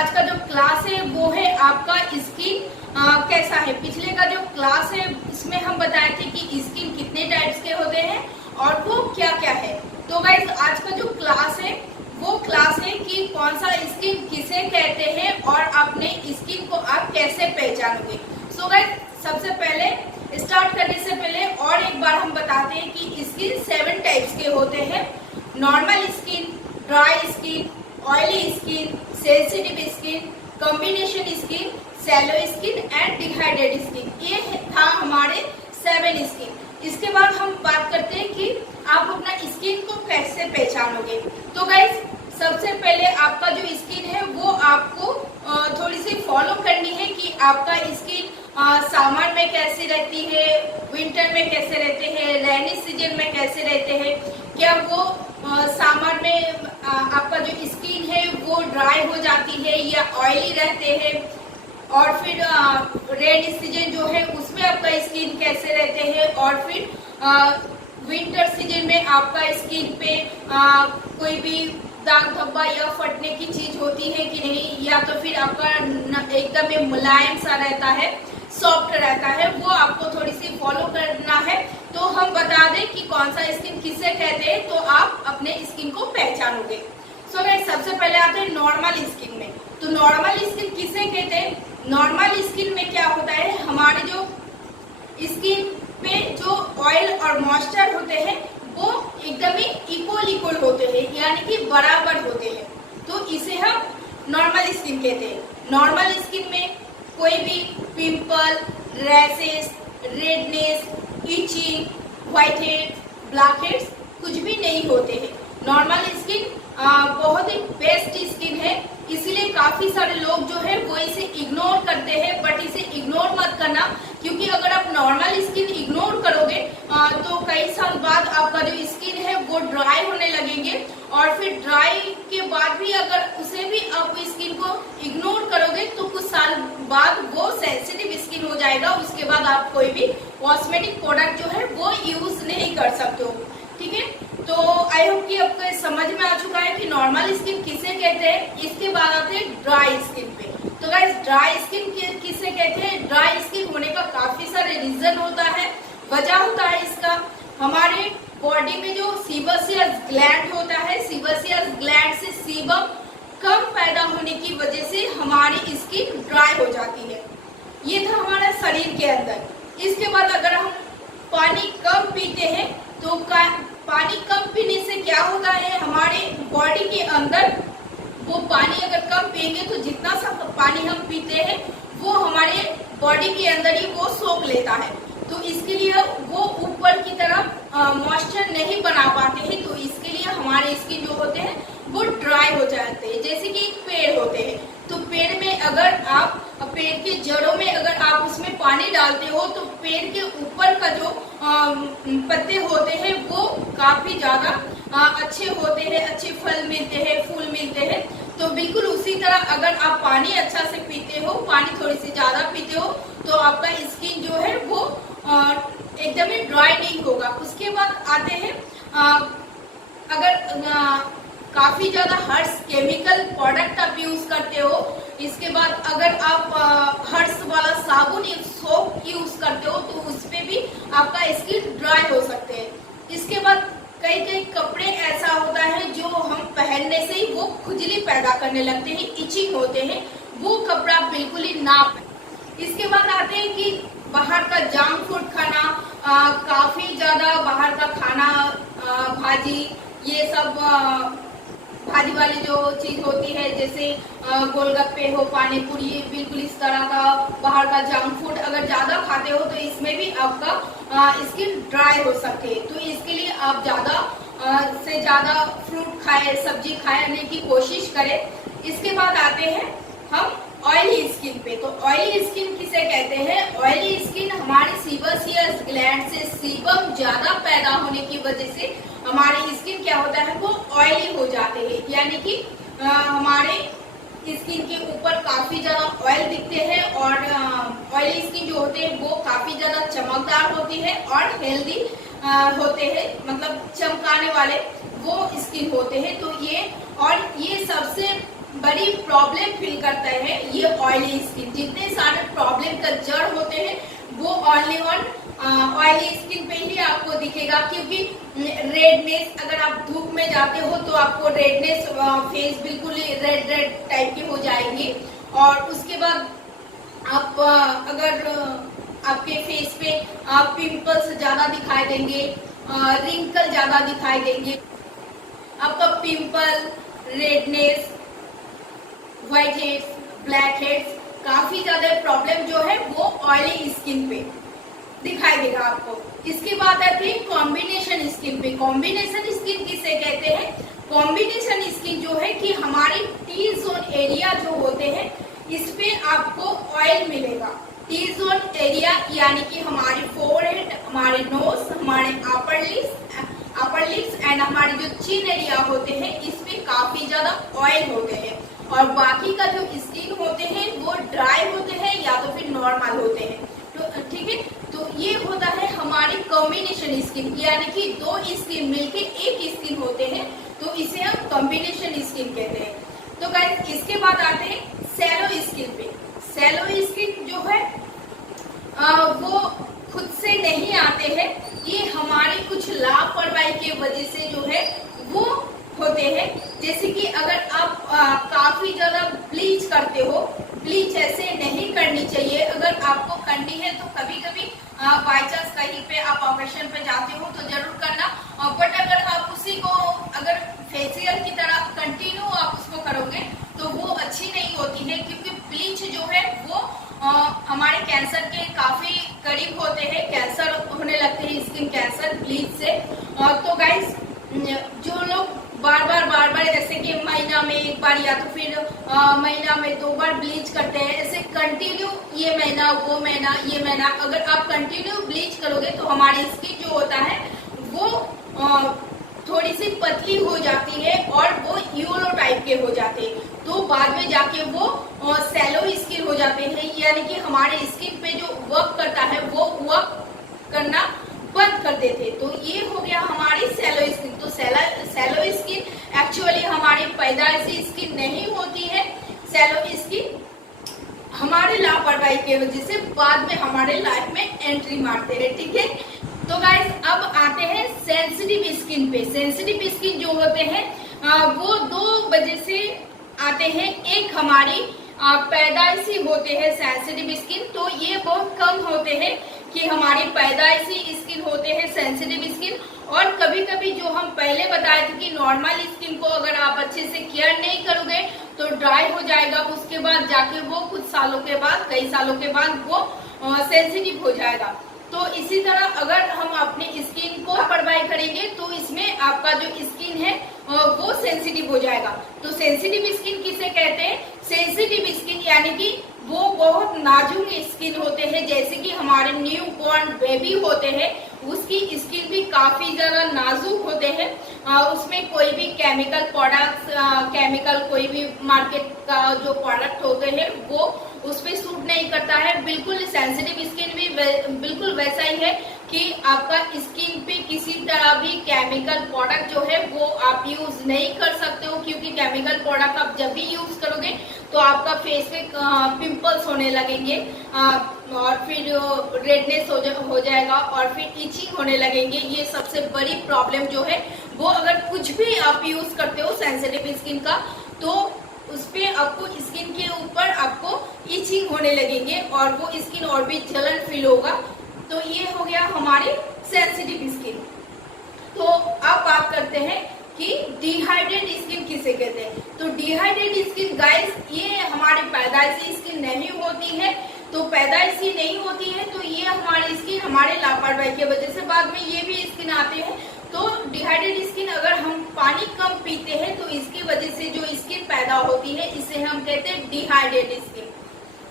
आज का जो क्लास है वो है आपका स्किन कैसा है। पिछले का जो क्लास है इसमें हम बताए थे कि स्किन कितने टाइप्स के होते हैं और वो क्या क्या है। तो गाइस आज का जो क्लास है वो क्लास है कि कौन सा स्किन किसे कहते हैं और अपने स्किन को आप कैसे पहचानोगे। सो गाइस सबसे पहले स्टार्ट करने से पहले और एक बार हम बताते हैं कि स्किन 7 टाइप्स के होते हैं। Normal skin, dry skin, oily skin, sensitive skin, combination skin, sallow skin and dehydrated skin. ये था हमारे 7 स्किन। इसके बाद हम बात करते हैं कि आप अपना स्किन को कैसे पहचानोगे। तो गाइस सबसे पहले आपका जो स्किन है वो आपको थोड़ी सी फॉलो करनी है कि आपका स्किन समर में कैसी रहती है, विंटर में कैसे रहते हैं, रेनी सीजन में कैसे रहते हैं। क्या वो समर में आपका जो स्किन है वो ड्राई हो जाती है या ऑयली रहते हैं, और फिर रेनी सीजन जो है उसमें आपका स्किन कैसे रहते हैं, और फिर विंटर सीजन में आपका स्किन पे कोई भी दाग धब्बा या फटने की चीज होती है कि नहीं, या तो फिर आपका एकदम मुलायम सा रहता है, सॉफ्ट रहता है। वो आपको थोड़ी सी फॉलो करना है। तो हम बता दें कि कौन सा स्किन किसे कहते हैं तो आप अपने स्किन को पहचानोगे। सो गाइस सबसे पहले आते हैं नॉर्मल स्किन में। तो नॉर्मल स्किन किसे कहते हैं? नॉर्मल स्किन में क्या होता है, हमारे जो स्किन पे जो ऑयल और मॉइस्चर होते हैं वो एकदम ही इक्वल होते हैं, यानी कि बराबर होते हैं। तो इसे हम नॉर्मल स्किन कहते हैं। नॉर्मल स्किन में कोई भी pimple, rashes, redness, itching, white head, black heads कुछ भी नहीं होते हैं। नॉर्मल स्किन बहुत ही बेस्ट स्किन है, इसीलिए काफी सारे लोग जो है वो इसे इग्नोर करते हैं। बट इसे इग्नोर मत करना, क्योंकि अगर आप नॉर्मल स्किन इग्नोर करोगे तो कई साल बाद आपका जो स्किन है वो ड्राई होने लगेंगे, और फिर ड्राई के बाद भी अगर उसे भी आप स्किन को इग्नोर करोगे तो कुछ साल बाद वो सेंसिटिव स्किन हो जाएगा। उसके बाद आप कोई भी कॉस्मेटिक प्रोडक्ट जो है वो यूज नहीं कर सकते हो। ठीक है, तो आई होप कि आपको समझ में आ चुका है कि नॉर्मल स्किन किसे कहते हैं। इसके बाद आते हैं ड्राई स्किन पे। तो गाइस ड्राई स्किन किसे कहते हैं? ड्राई स्किन होने का काफी सारे रीजन होता है, वजह होता है इसका। हमारे बॉडी में जो सीबेशियस ग्लैंड होता है, सीबेशियस ग्लैंड से सीबम कम पैदा होने की वजह से हमारी स्किन ड्राई हो जाती है। ये था हमारा शरीर के अंदर। इसके बाद अगर हम पानी कम पीते हैं तो पानी कम पीने से क्या होता है, हमारे बॉडी के अंदर वो पानी अगर कम पिएंगे तो जितना सा पानी हम पीते हैं वो हमारे बॉडी के अंदर ही वो सोख लेता है। तो इसके लिए वो ऊपर की तरफ मॉइस्चर नहीं बना पाते हैं। तो इसके लिए हमारे स्किन जो होते हैं वो ड्राई हो जाते हैं। जैसे कि एक पेड़ होते हैं, तो पेड़ में अगर आप पेड़ के जड़ों में अगर आप उसमें पानी डालते हो तो पेड़ के ऊपर का जो पत्ते होते हैं वो काफी ज्यादा अच्छे होते हैं, अच्छे फल मिलते हैं, फूल मिलते हैं। तो बिल्कुल उसी तरह अगर आप पानी अच्छा से पीते हो, पानी थोड़ी सी ज्यादा पीते हो, तो आपका स्किन जो है वो एकदम ही ड्राई नहीं होगा। उसके बाद आते हैं अगर काफी ज्यादा हर्ष केमिकल प्रोडक्ट आप यूज करते हो, इसके बाद अगर आप हर्ष वाला साबुन सोप यूज करते हो तो उसपे भी आपका स्किन ड्राई हो सकते हैं। इसके बाद कई कपड़े ऐसा होता है जो हम पहनने से ही वो खुजली पैदा करने लगते हैं, इचिंग होते हैं, वो कपड़ा बिल्कुल ही ना पहने। इसके बाद आते हैं कि बाहर का जंक फूड खाना, काफी ज्यादा बाहर का खाना, भाजी, ये सब भाजी वाली जो चीज होती है, जैसे गोलगप्पे हो, पानी पूरी, बिल्कुल इस तरह का बाहर का जंक फूड अगर ज्यादा खाते हो तो इसमें भी आपका स्किन ड्राई हो सकती है। तो इसके लिए आप ज्यादा से ज्यादा फ्रूट खाएं, सब्जी खाने की कोशिश करें। इसके बाद आते हैं हम ऑयली स्किन पे। तो ऑयली स्किन किसे कहते हैं? ऑयली स्किन हमारे सीबेशियस ग्लैंड से सीबम ज्यादा पैदा होने की वजह से हमारी स्किन क्या होता है वो ऑयली हो जाते हैं, यानी कि हमारे स्किन के ऊपर काफी ज्यादा ऑयल दिखते हैं, और ऑयली स्किन जो होते हैं वो काफी ज्यादा चमकदार होती है और हेल्दी होते हैं, मतलब चमकाने वाले वो स्किन होते हैं। तो ये सबसे बड़ी प्रॉब्लम फील करता है ये ऑयली स्किन। जितने सारे प्रॉब्लम का जड़ होते हैं वो ओनली ऑन ऑयली स्किन पे ही आपको दिखेगा, क्योंकि रेडनेस, अगर आप धूप में जाते हो तो आपको रेडनेस, फेस बिल्कुल रेड रेड टाइप के हो जाएंगे। और उसके बाद आप अगर आपके फेस पे पिंपल्स ज्यादा दिखाई देंगे, रिंकल ज्यादा दिखाई देंगे, आपका pimple, redness, white heads, black heads, काफी ज्यादा प्रॉब्लम जो है वो ऑयली स्किन पे दिखाई देगा आपको। इसके बाद आती है कॉम्बिनेशन स्किन पे। कॉम्बिनेशन स्किन किसे कहते हैं? कॉम्बिनेशन स्किन जो है कि हमारे टी जोन एरिया जो होते हैं इस पे आपको ऑयल मिलेगा। टी जोन एरिया यानी कि हमारी फोरहेड, हमारे नोज, हमारे अपर लिप्स एंड हमारे जो चिन एरिया होते हैं इस पे काफी ज्यादा ऑयल होते हैं। और बाकी का जो स्किन होते हैं वो ड्राई होते हैं या तो फिर नॉर्मल होते हैं। तो ठीक है, तो ये होता है हमारी कॉम्बिनेशन स्किन, यानी कि दो स्किन मिलके एक स्किन होते हैं, तो इसे हम कॉम्बिनेशन स्किन कहते हैं। तो गाइस इसके बाद आते हैं सैलो स्किन पे। सैलो स्किन जो है वो खुद से नहीं आते हैं, ये हमारी कुछ लापरवाही की वजह से जो है वो होते हैं। जैसे कि अगर आप काफी ज्यादा ब्लीच करते हो, ब्लीच ऐसे नहीं करनी चाहिए। अगर आपको करनी है तो कभी कभी बाई चांस कहीं पे आप ऑपरेशन पे जाते हो तो जरूर करना, बट अगर आप उसी को अगर फेशियल की तरह कंटिन्यू आप उसको करोगे तो वो अच्छी नहीं होती है, क्योंकि ब्लीच जो है वो हमारे कैंसर के काफी करीब होते हैं। कैंसर होने लगते हैं, स्किन कैंसर ब्लीच से। तो गाइस जो लोग बार बार जैसे कि महीना में एक बार या तो फिर महीना में 2 बार ब्लीच करते हैं, ऐसे कंटिन्यू ये महीना वो महीना ये महीना अगर आप कंटिन्यू ब्लीच करोगे तो हमारी स्किन जो होता है वो थोड़ी सी पतली हो जाती है और वो यूलो टाइप के हो जाते हैं। तो बाद में जाके वो सैलो स्किन हो जाते हैं, यानी कि हमारे स्किन पे जो वर्क करता है वो वर्क करना बंद कर देते। तो ये हो गया हमारी सैलो स्किन। तो सैलो स्किन एक्चुअली हमारी पैदाइशी स्किन नहीं होती है। सैलो स्किन हमारे लापरवाही की वजह से बाद में हमारे लाइफ में एंट्री मारते हैं। ठीक है, तो गाइस अब आते हैं सेंसिटिव स्किन पे। सेंसिटिव स्किन जो होते हैं वो 2 वजह से आते हैं। एक हमारी पैदाइशी होते हैं सेंसिटिव स्किन, तो ये बहुत कम होते हैं कि हमारी पैदाइशी स्किन होते हैं सेंसिटिव स्किन। और कभी कभी जो हम पहले बताए थे कि नॉर्मल स्किन को अगर आप अच्छे से केयर नहीं करोगे तो ड्राई हो जाएगा, उसके बाद जाके वो कुछ सालों के बाद, कई सालों के बाद वो सेंसिटिव हो जाएगा। तो इसी तरह अगर हम अपनी स्किन को लापरवाही करेंगे तो इसमें आपका जो स्किन है वो सेंसिटिव हो जाएगा। तो सेंसिटिव स्किन किसे कहते हैं? सेंसिटिव स्किन यानी कि वो बहुत नाजुक स्किन होते हैं। जैसे कि हमारे न्यू बॉर्न बेबी होते हैं उसकी स्किन भी काफी ज्यादा नाजुक होते हैं। उसमें कोई भी केमिकल प्रोडक्ट्स, कोई भी मार्केट का जो प्रोडक्ट होते हैं वो उस पर सूट नहीं करता है। बिल्कुल सेंसिटिव स्किन भी बिल्कुल वैसा ही है कि आपका स्किन पे किसी तरह भी केमिकल प्रोडक्ट जो है वो आप यूज नहीं कर सकते हो, क्योंकि केमिकल प्रोडक्ट आप जब भी यूज करोगे तो आपका फेस पे पिंपल्स होने लगेंगे और फिर रेडनेस हो जाएगा और फिर इचिंग होने लगेंगे। ये सबसे बड़ी प्रॉब्लम जो है वो अगर कुछ भी आप यूज करते हो सेंसिटिव स्किन का तो उस पे आपको स्किन के ऊपर आपको इचिंग होने लगेंगे और वो स्किन और भी जलन फील होगा। तो ये हो गया हमारी सेंसिटिव स्किन। तो अब बात करते हैं कि डिहाइड्रेट स्किन किसे कहते हैं। तो डिहाइड्रेट स्किन गाइस ये हमारी पैदाइशी स्किन नहीं होती है। तो पैदाइशी नहीं होती है तो ये हमारी स्किन हमारे लापरवाही की वजह से बाद में ये भी स्किन आते हैं। तो डिहाइड्रेट स्किन अगर हम पानी कम पीते हैं तो इसकी वजह से जो स्किन पैदा होती है इसे हम कहते हैं डिहाइड्रेट स्किन।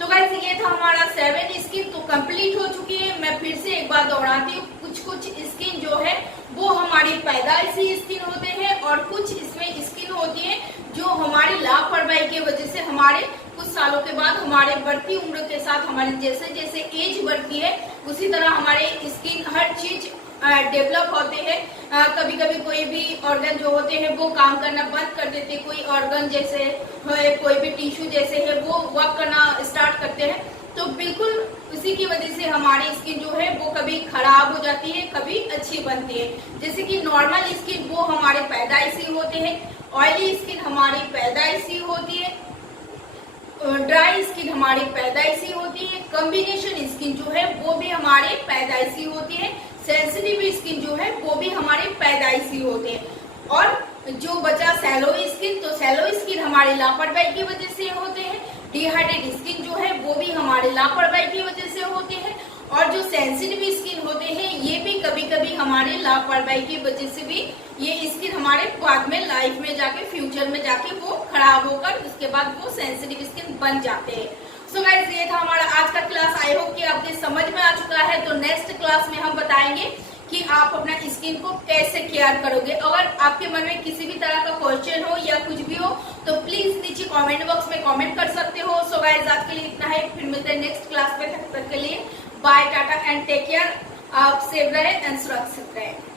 तो गाइस ये था हमारा 7 स्किन तो कंप्लीट हो चुकी है। मैं फिर से एक बार दोहराती हूँ, कुछ स्किन जो है वो हमारी पैदाइशी स्किन होते हैं और कुछ इसमें स्किन होती है जो हमारी लापरवाही की वजह से हमारे कुछ सालों के बाद हमारे बढ़ती उम्र के साथ हमारी जैसे जैसे एज बढ़ती है उसी तरह हमारे स्किन हर चीज डेवलप होते हैं। कभी कभी कोई भी ऑर्गन जो होते हैं वो काम करना बंद कर देते हैं, कोई ऑर्गन जैसे है, कोई भी टिश्यू जैसे है वो वर्क करना स्टार्ट करते हैं। तो बिल्कुल उसी की वजह से हमारी स्किन जो है वो कभी खराब हो जाती है, कभी अच्छी बनती है। जैसे कि नॉर्मल स्किन वो हमारे पैदाइशी होते हैं, ऑयली स्किन हमारी पैदाइशी होती है, ड्राई स्किन हमारी पैदाइशी होती है, कॉम्बिनेशन स्किन जो है वो भी हमारे पैदाइशी होती है, सेंसिटिव स्किन जो है वो भी हमारे पैदाइशी होते हैं। और जो बचा सैलो स्किन, तो सैलो स्किन हमारी लापरवाही की वजह से होते हैं। डिहाइड्रेटेड स्किन जो है वो भी हमारे लापरवाही की वजह से होते हैं। और जो सेंसिटिव स्किन होते हैं ये भी कभी कभी हमारे लापरवाही की वजह से भी ये स्किन हमारे बाद में लाइफ में जाके फ्यूचर में जाके वो खराब होकर उसके बाद वो सेंसिटिव स्किन बन जाते हैं। सो गाइस ये था हमारा आज का क्लास। आई होप कि आपके समझ में आ चुका है। तो नेक्स्ट क्लास में हम बताएंगे कि आप अपना स्किन को कैसे केयर करोगे। अगर आपके मन में किसी भी तरह का क्वेश्चन हो या कुछ भी हो तो प्लीज नीचे कमेंट बॉक्स में कमेंट कर सकते हो। सो गाइस आज के लिए इतना है, फिर मिलते हैं नेक्स्ट क्लास में। तब तक के लिए bye, tata and take care. आप सेफ रहे एंड सुरक्षित रहे।